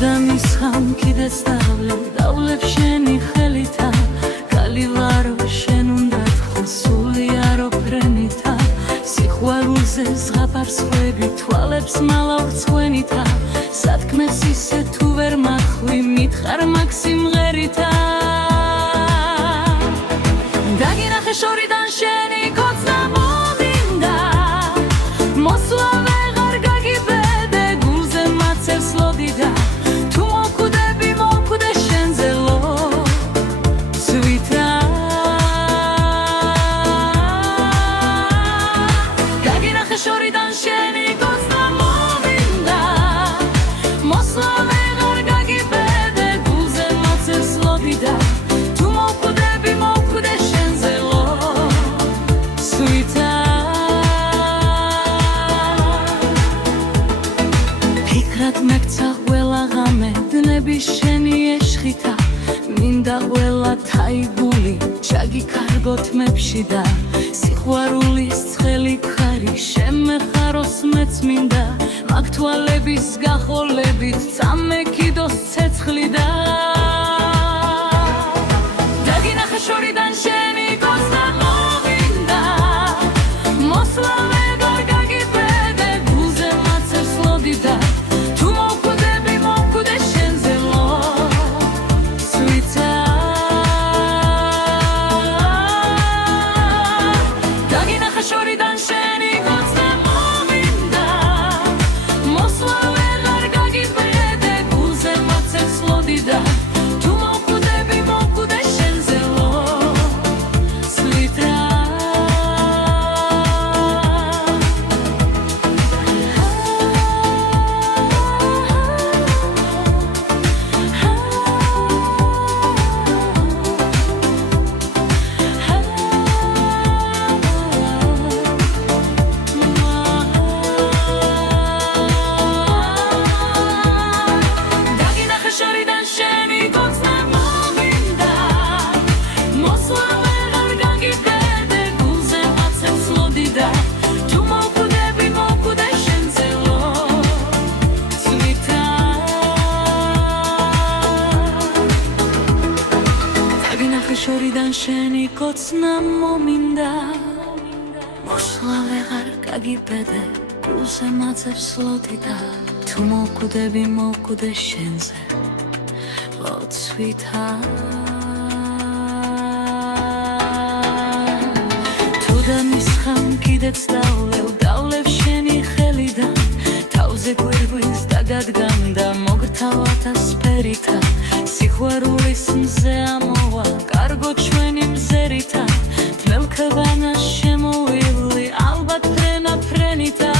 დამისხამ კიდეც დავლებ შენი ხელითა გალიվარო შენ უნდა თხო სულიარო ფრენითა სიყვარულზე ზღაპარს ხვები თვალებს მალავ რცხვენითა სათქმეს ისე თუ ვერ მახვი მითხარ მაგ სიმღერითა დაგინახე შორიდან შენი კოცნა მომინდა მოსვლა ვეღარ გაგიბედე გულზე მაცევს ლოდიდა თუ მოკვდები მოკვდე შენზე ლოცვითა დაგინახე შორიდან შენი კოცნა მომინდა მოსვლა ვეღარ გაგიბედე გულზე მაცევს ლოდიდა თუ მოკვდები მოკვდე შენზე ლოცვითა ფიქრად მეკცა ყველა ღამე დნები შენი ეშხითა მინდა ყველა თაიგული ჩაგიკარგოთ მეფში და სიყვარულის ცხელი ხარი შემეხაროს მეც მინდა მაგ თვალების გახოლებით წამეკიდოს ცეცხლი და დაგინახე შორიდან შენი კოცნა მომინდა მოსვლა ვეღარ გაგიბედე გულზე მაცევს ლოდიდა თუ მოკვდები მოკვდე შენზე ლოცვითა დაგინახე შორიდან შენი კოცნა მომინდა მოსვლა ვეღარ გაგიბედე გულზე მაცევს ლოდიდა თუ მოკვდები მოკვდე შენზე ლოცვითა დაგინახე შორიდან შენი კოცნა მომინდა მოსვლა ვეღარ გაგიბედე გულზე მაცევს ლოდიდა თუ მოკვდები მოკვდე შენზე ლოცვითა დაგინახე შორიდან შენი კოცნა მომინდა მოსვლა ვეღარ გაგიბედე გულზე მაცევს ლოდიდა თუ მოკვდები მოკვდე შენზე ლოცვითა თუ დამისხამ კიდეც დავლებ შენი ხელიდან თავზე გვირგვინს დაგადგამ და მოგრთავათა სფერითა სიყვარულის მზე ამოვა კარგო ჩვენი მზერითა თმელქებანა შემოვილი ალბათ ფრენა ფრენითა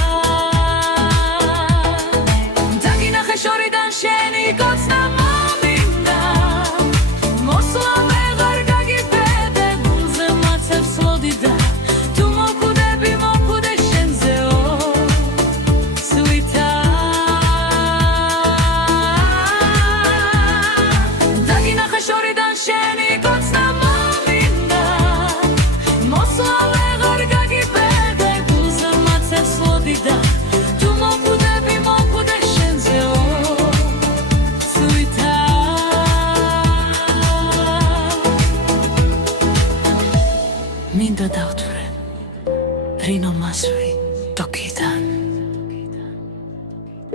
დაგინახე შორიდან შენი კოცნა მომინდა მოსვლა ვეღარ გაგიბედე გულზე მაცევს ლოდიდა თუ მოკვდები მოკვდე შენზე ლოცვითა დაგინახე შორიდან შენი კოცნა მომინდა მოსვლა ვეღარ გაგიბედე გულზე მაცევს ლოდიდა თუ მოკვდები მოკვდე შენზე ლოცვითა მინდა დავთვრე რინო მასვი ტოკიდან